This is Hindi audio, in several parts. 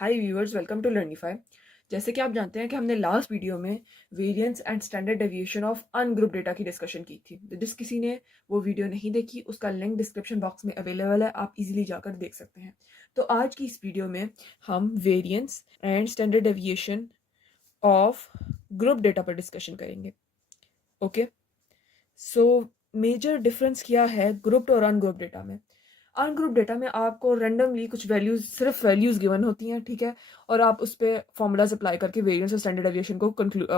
Hi viewers, welcome to Learnify. जैसे कि आप जानते हैं कि हमने लास्ट वीडियो में variance and standard deviation of ungroup data की डिस्कशन की थी। तो जिस किसी ने वो वीडियो नहीं देखी, उसका लिंक डिस्क्रिप्शन बॉक्स में अवेलेबल है, आप इजीली जाकर देख सकते हैं। तो आज की इस वीडियो में हम variance and standard deviation of group data पर डिस्कशन करेंगे। ओके, सो मेजर डिफरेंस क्या है ग्रुप्ड और अनग्रुप डेटा में। अनग्रुप डेटा में आपको रैंडमली कुछ वैल्यूज, सिर्फ वैल्यूज गिवन होती हैं, ठीक है, और आप उस पर फॉर्मूलाज अप्लाई करके वेरिएंस और स्टैंडर्ड डेविएशन को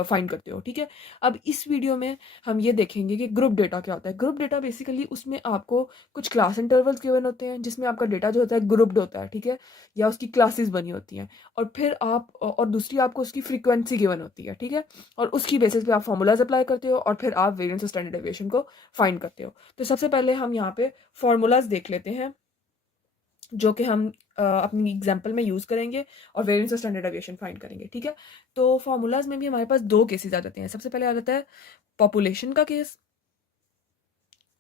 फाइंड करते हो, ठीक है। अब इस वीडियो में हम ये देखेंगे कि ग्रुप डेटा क्या होता है। ग्रुप डेटा बेसिकली उसमें आपको कुछ क्लास इंटरवल्स गिवन होते हैं, जिसमें आपका डेटा जो होता है ग्रुप्ड होता है, ठीक है, या उसकी क्लासेस बनी होती हैं, और फिर आप और दूसरी आपको उसकी फ्रीक्वेंसी गिवन होती है, ठीक है, और उसकी बेसिस पे आप फॉर्मूलाज अप्लाई करते हो और फिर आप वेरिएंस और स्टैंडर्ड डेविएशन को फाइंड करते हो। तो सबसे पहले हम यहाँ पे फॉर्मूलाज देख लेते हैं, जो कि हम अपनी एग्जाम्पल में यूज़ करेंगे और वेरिएंस और स्टैंडर्ड डेविएशन फाइंड करेंगे, ठीक है। तो फॉर्मूलाज में भी हमारे पास दो केसेस आ जाते हैं। सबसे पहले आ जाता है पॉपुलेशन का केस।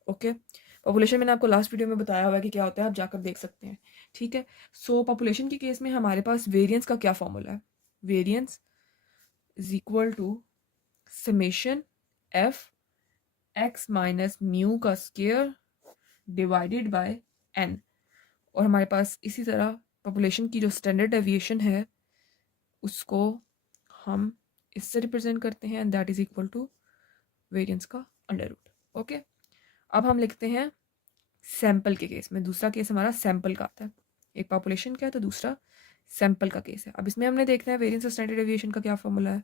ओके, पॉपुलेशन मैंने आपको लास्ट वीडियो में बताया हुआ है कि क्या होता है, आप जाकर देख सकते हैं, ठीक है। सो पॉपुलेशन के केस में हमारे पास वेरिएंस का क्या फॉर्मूला है। Variance is equal to summation f x minus mu का स्क्वायर डिवाइडेड बाय एन। और हमारे पास इसी तरह पॉपुलेशन की जो स्टैंडर्ड डेविएशन है उसको हम इससे रिप्रेजेंट करते हैं, and that is equal to variance का अंडर रूट। ओके, अब हम लिखते हैं सैंपल के केस में। दूसरा केस हमारा सैंपल का आता है। एक पॉपुलेशन का है तो दूसरा सैंपल का केस है। अब इसमें हमने देखना है वेरिएंस और स्टैंडर्ड डेविएशन का क्या फॉर्मूला है।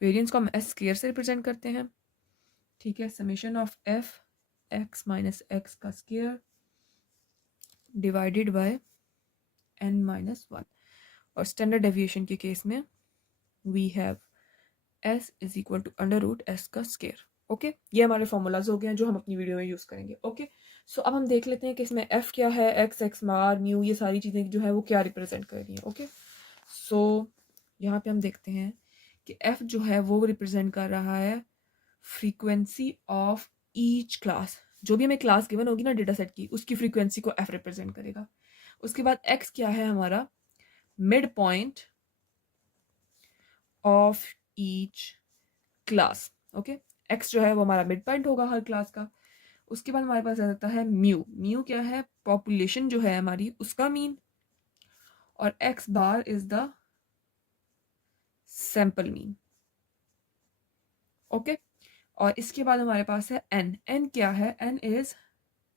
वेरिएंस को हम एस स्क्वायर से रिप्रेजेंट करते हैं, ठीक है, summation of f x minus x का square divided by n minus one. और स्टैंडर्ड डेविएशन के केस में we have s is equal to under root s का स्क्वायर। ओके, ये हमारे फॉर्मूलाज हो गए हैं जो हम अपनी वीडियो में यूज करेंगे। ओके, सो अब हम देख लेते हैं कि इसमें एफ क्या है, एक्स एक्स बार म्यू, ये सारी चीज़ें जो है वो क्या रिप्रेजेंट कर रही हैं। ओके, सो यहाँ पे हम देखते हैं कि एफ जो है वो रिप्रेजेंट कर रहा है फ्रीक्वेंसी ऑफ ईच क्लास। जो भी हमें क्लास गिवन होगी ना डेटा सेट की, उसकी फ्रीक्वेंसी को एफ रिप्रेजेंट करेगा। उसके बाद एक्स क्या है, हमारा mid point of each class. Okay, x जो है वो हमारा मिड पॉइंट होगा हर क्लास का। उसके बाद हमारे पास आ जाता है म्यू। म्यू क्या है, पॉपुलेशन जो है हमारी उसका मीन, और x bar is the sample mean. Okay, और इसके बाद हमारे पास है एन। एन क्या है, n is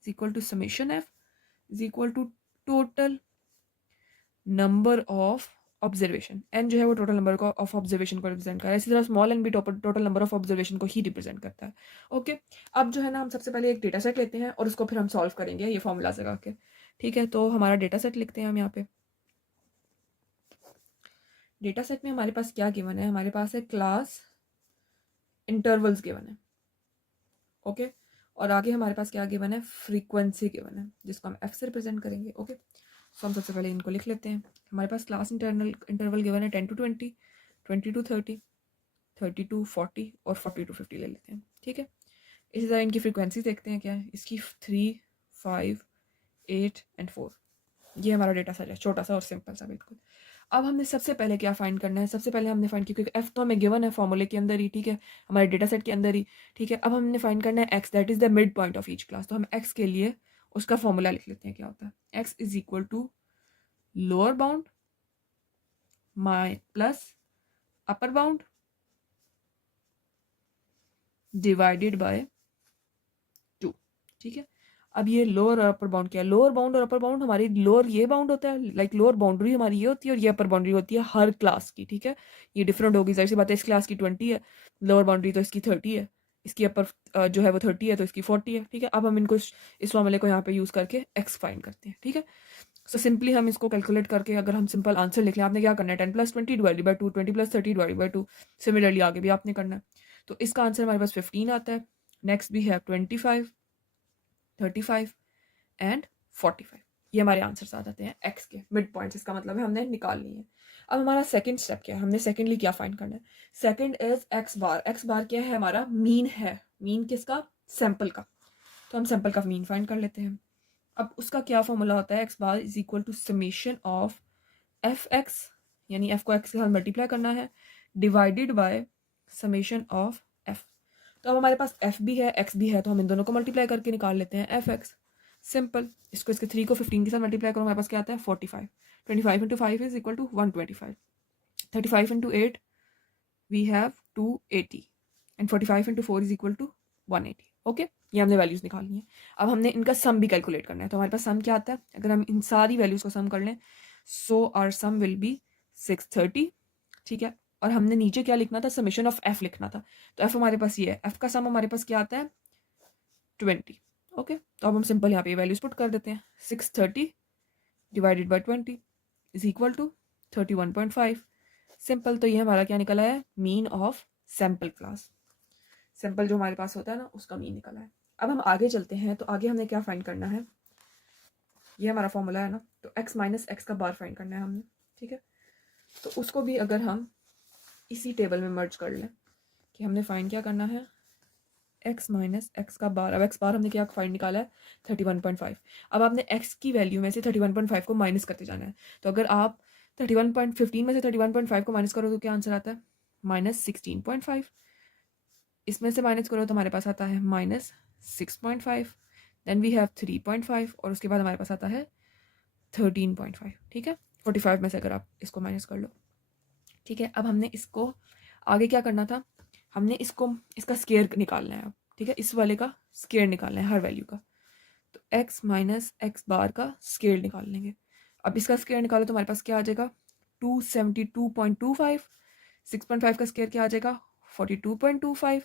equal to summation f is equal to total number of observation. N जो है वो टोटल नंबर ऑफ ऑब्जर्वेशन को रिप्रेजेंट कर रहा है। इसी तरह स्मॉल एन भी टोटल नंबर ऑफ ऑब्जर्वेशन को ही रिप्रेजेंट करता है। ओके, अब जो है ना हम सबसे पहले एक डेटा सेट लेते हैं और उसको फिर हम सॉल्व करेंगे ये फॉर्मूला लगा के, ठीक है। तो हमारा डेटा सेट लिखते हैं हम यहाँ पे। डेटा सेट में हमारे पास क्या गिवन है, हमारे पास है क्लास इंटरवल्स गिवन है। ओके, और आगे हमारे पास क्या गिवन है, फ्रीक्वेंसी गिवन है, जिसको हम एफ से रिप्रेजेंट करेंगे। ओके, सो हम सबसे पहले इनको लिख लेते हैं। हमारे पास क्लास इंटरवल गिवन है 10 to 20, 20 to 30, 30 to 40 और 40 to 50 ले लेते हैं, ठीक है। इसी तरह इनकी फ्रीक्वेंसी देखते हैं क्या है, इसकी 3, 5, 8 एंड 4। ये हमारा डेटा सेट है, छोटा सा और सिंपल सा बिल्कुल। अब हमने सबसे पहले क्या फाइंड करना है, सबसे पहले हमने फाइंड किया, क्योंकि एफ तो हमें गिवन है फॉर्मूले के अंदर ही, ठीक है, हमारे डेटा सेट के अंदर ही, ठीक है। अब हमने फाइंड करना है x, that is the mid point of each class. तो हम एक्स के लिए उसका फॉर्मूला लिख लेते हैं, क्या होता है, x is equal to lower bound my plus upper bound divided by 2, ठीक है। अब ये लोअर और अपर बाउंड क्या है, लोअर बाउंड और अपर बाउंड, हमारी लोअर ये बाउंड होता है, लाइक लोअर बाउंड्री हमारी ये होती है और ये अपर बाउंड्री होती है हर क्लास की, ठीक है। ये डिफरेंट होगी, जाहिर सी बात है, इस क्लास की 20 है लोअर बाउंड्री, तो इसकी 30 है, इसकी अपर जो है वो 30 है तो इसकी 40 है, ठीक है। अब हम इनको इस फॉर्मूले को यहाँ पे यूज करके एक्स फाइंड करते हैं, ठीक है। सो सिंपली हम इसको कैलकुलेट करके अगर हम सिंपल आंसर लिख लें, आपने क्या करना है, 10 + 20 divided by 2, 20 + 30 divided by 2। Similarly आगे भी आपने करना है। तो इसका आंसर हमारे पास 15 आता है। नेक्स्ट भी है 25, 35 एंड 45। ये हमारे आंसर्स आ जाते हैं एक्स के मिड पॉइंट्स, इसका मतलब है हमने निकाल ली है। अब हमारा सेकंड स्टेप क्या है, हमने सेकंडली क्या फाइंड करना है। Second is x bar. X bar क्या है, हमारा मीन है। मीन किसका, सैंपल का। तो हम सैंपल का मीन फाइंड कर लेते हैं। अब उसका क्या फॉर्मूला होता है, x bar is equal to summation of f x यानी एफ को एक्स के साथ मल्टीप्लाई करना है divided by summation of f. तो अब हमारे पास एफ भी है एक्स भी है, तो हम इन दोनों को मल्टीप्लाई करके निकाल लेते हैं एफ एक्स। सिंपल, इसको इसके 3 को 15 के साथ मल्टीप्लाई करो, हमारे पास क्या आता है 45। 25 into 5 is equal to 125। 35 into 8 we have 280 and 45 into 4 is equal to 180। Okay, ये हमने वैल्यूज निकालनी है। अब हमने इनका सम भी कैलकुलेट करना है, तो हमारे पास सम क्या आता है, अगर हम इन सारी वैल्यूज को सम कर लें so our sum will be 630। ठीक है, और हमने नीचे क्या लिखना था, समेशन ऑफ एफ लिखना था। तो एफ हमारे पास ये है, एफ का सम हमारे पास क्या आता है 20। ओके, तो अब हम सिंपल यहाँ पे वैल्यूज पुट कर देते हैं। 630 divided by 20 is equal to 31.5। Simple, तो ये हमारा क्या निकला है, mean of sample class. Sample जो हमारे पास होता है ना, उसका मीन निकला है। अब हम आगे चलते हैं, तो आगे हमने क्या फाइंड करना है, ये हमारा फॉर्मूला है ना, तो x माइनस एक्स का बार फाइंड करना है हमने। ठीक है, तो उसको भी अगर हम इसी टेबल में मर्ज कर लें कि हमने फाइंड क्या करना है, x माइनस एक्स का बार। अब x बार हमने क्या फाइंड निकाला है 31.5। अब आपने x की वैल्यू में से 31.5 को माइनस करते जाना है। तो अगर आप 31.15 में से 31.5 को माइनस करो तो क्या आंसर आता है -16.5। इसमें से माइनस करो तो हमारे पास आता है -6.5। देन वी हैव 3.5 और उसके बाद हमारे पास आता है 13.5। ठीक है, 45 में से अगर आप इसको माइनस कर लो। ठीक है, अब हमने इसको आगे क्या करना था, हमने इसको इसका स्केयर निकालना है अब। ठीक है, इस वाले का स्केयर निकालना है हर वैल्यू का। तो x माइनस एक्स बार का स्केयर निकाल लेंगे। अब इसका स्केयर निकालो तो हमारे पास क्या आ जाएगा 272.25। 6.5 का स्केयर क्या आ जाएगा 42.25।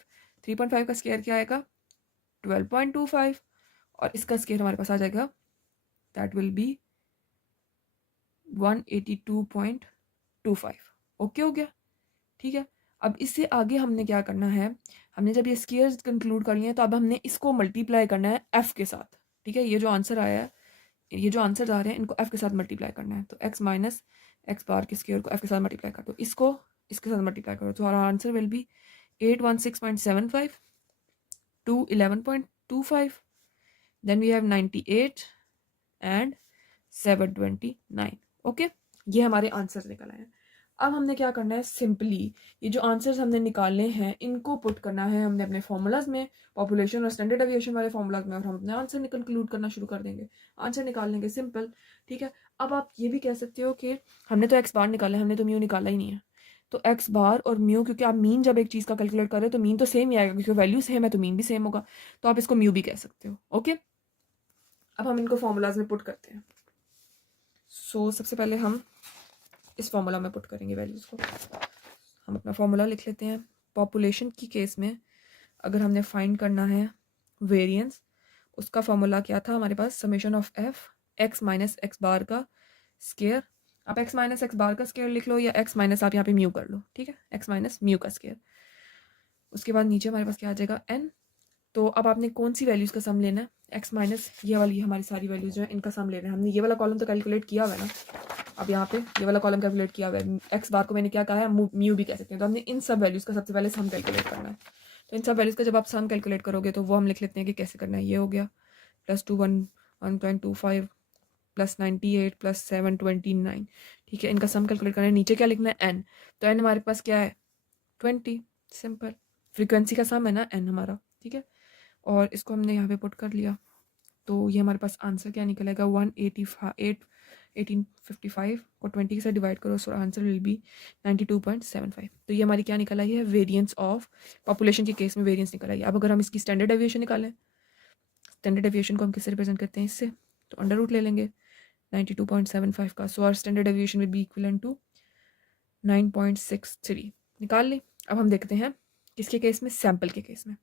3.5 का स्केयर क्या आएगा 12.25 और इसका स्केयर हमारे पास आ जाएगा दैट विल बी 182.25। ओके हो गया। ठीक है, अब इससे आगे हमने क्या करना है, हमने जब ये स्केयर्स कंक्लूड कर लिए हैं तो अब हमने इसको मल्टीप्लाई करना है एफ के साथ। ठीक है, ये जो आंसर आया है, ये जो आंसर आ रहे हैं इनको एफ के साथ मल्टीप्लाई करना है। तो x माइनस एक्स बार के स्केयर को एफ के साथ मल्टीप्लाई कर दो, इसको इसके साथ मल्टीप्लाई करो, तो हमारा answer will be 816.75 to 11.25। Then we have 98 and 729। Okay, ये हमारे आंसर निकल आए हैं। अब हमने क्या करना है, सिंपली ये जो आंसर्स हमने निकालने हैं इनको पुट करना है हमने अपने फॉर्मूलाज में, पॉपुलेशन और स्टैंडर्ड डेविएशन वाले फॉर्मूलाज में, और हम अपने आंसर कंक्लूड करना शुरू कर देंगे, आंसर निकाल लेंगे। सिंपल। ठीक है, अब आप ये भी कह सकते हो कि हमने तो एक्स बार निकाला है, हमने तो म्यू निकाला ही नहीं है। तो एक्स बार और म्यू, क्योंकि आप मीन जब एक चीज़ का कैलकुलेट कर रहे हो तो मीन तो सेम ही आएगा, क्योंकि वैल्यू सेम है तो मीन भी सेम होगा, तो आप इसको म्यू भी कह सकते हो। ओके, अब हम इनको फॉर्मूलाज में पुट करते हैं। सो सबसे पहले हम इस फॉर्मूला में पुट करेंगे वैल्यूज़ को। हम अपना फॉर्मूला लिख लेते हैं। पॉपुलेशन की केस में अगर हमने फाइंड करना है वेरिएंस, उसका फॉर्मूला क्या था हमारे पास, summation of f x minus x bar का स्केयर। आप एक्स माइनस एक्स बार का स्केयर लिख लो या एक्स माइनस आप यहाँ पे म्यू कर लो। ठीक है, एक्स माइनस म्यू का स्केयर। उसके बाद नीचे हमारे पास क्या आ जाएगा एन। तो अब आपने कौन सी वैल्यूज़ का सम लेना है, एक्स माइनस ये वाली हमारी सारी वैल्यूज़ जो है इनका सम लेना है। हमने ये वाला कॉलम तो कैलकुलेट किया हुआ है ना, अब यहाँ पे ये वाला कॉलम कैलकुलेट किया हुआ है। एक्स बार को मैंने क्या कहा है, म्यू भी कह सकते हैं। तो हमने इन सब वैल्यूज़ का सबसे पहले सम कैलकुलेट करना है। तो इन सब वैल्यूज़ का जब आप सम कैलकुलेट करोगे तो वो हम लिख लेते हैं कि कैसे करना है। ये हो गया +1.25 +98 +729। ठीक है, इनका सम कैलकुलेट करना है। नीचे क्या लिखना है एन, तो एन हमारे पास क्या है 20। सिंपल, फ्रीक्वेंसी का सम है ना एन हमारा। ठीक है, और इसको हमने यहाँ पे पुट कर लिया, तो ये हमारे पास आंसर क्या निकलेगा 1855 को 20 के साथ डिवाइड करो, सो आंसर विल बी 92.75। तो ये हमारी क्या निकल आई है, वेरिएंस ऑफ पॉपुलेशन के केस में वेरिएंस निकल आई है। अब अगर हम इसकी स्टैंडर्ड डेविएशन निकालें, स्टैंडर्ड डेविएशन को हम किससे रिप्रेजेंट करते हैं, इससे, तो अंडर रूट ले लेंगे 92.75 का, so our standard deviation will be equivalent to 9.63। निकाल लें। अब हम देखते हैं किसके केस में, सैंपल के केस में।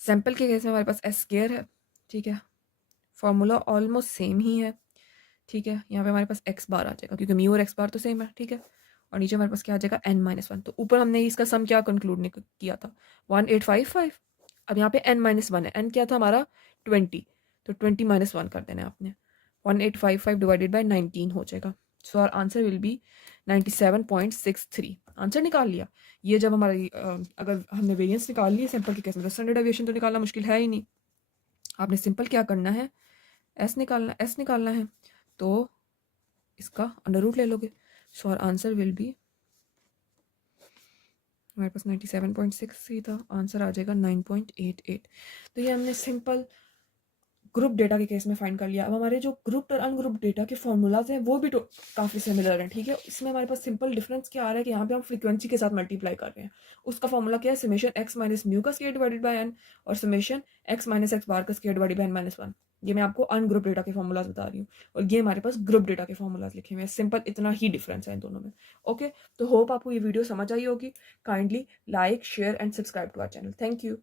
सैंपल के केस में हमारे पास एस स्क्वायर है। ठीक है, फॉर्मूला ऑलमोस्ट सेम ही है। ठीक है, यहाँ पे हमारे पास एक्स बार आ जाएगा क्योंकि म्यू और एक्स बार तो सेम है। ठीक है, और नीचे हमारे पास क्या आ जाएगा n-1। तो ऊपर हमने इसका सम क्या कंक्लूड किया था 1855। अब यहाँ पे n-1 है, n क्या था हमारा 20, तो 20 - 1 कर देना है आपने। 1855 डिवाइडेड बाई 19 हो जाएगा, so our answer will be 97.63। Answer निकाल लिया। ये जब हमारी अगर हमने वेरिएंस निकाल ली सैंपल के केस में, तो स्टैंडर्ड डेविएशन तो निकालना मुश्किल है ही नहीं। आपने सिंपल क्या करना है, एस निकालना है। तो इसका अंडर रूट ले लोगे। So our answer will be, हमारे पास 97.6 ही था, आंसर आ जाएगा 9.88। तो ये हमने सिंपल ग्रुप डेटा के केस में फाइंड कर लिया। अब हमारे जो ग्रुप और अनग्रुप डेटा के फॉर्मूलाज हैं वो भी तो काफ़ी सिमिलर हैं, ठीक है। इसमें हमारे पास सिंपल डिफरेंस क्या आ रहा है कि यहाँ पे हम फ्रीक्वेंसी के साथ मल्टीप्लाई कर रहे हैं। उसका फॉर्मूला क्या है, समेशन एक्स माइनस म्यू का स्क्वायर डिवाइडेड बाय एन और summation x minus x bar का square divided by n minus one. ये मैं आपको अनग्रुप डेटा के फॉर्मूलाज बता रही हूँ और ये हमारे पास ग्रुप डेटा के फॉर्मूलाज लिखे हुए हैं। सिंपल इतना ही डिफरेंस है इन दोनों में। ओके, तो होप आपको ये वीडियो समझ आई होगी। Kindly like share and subscribe to our channel. Thank you.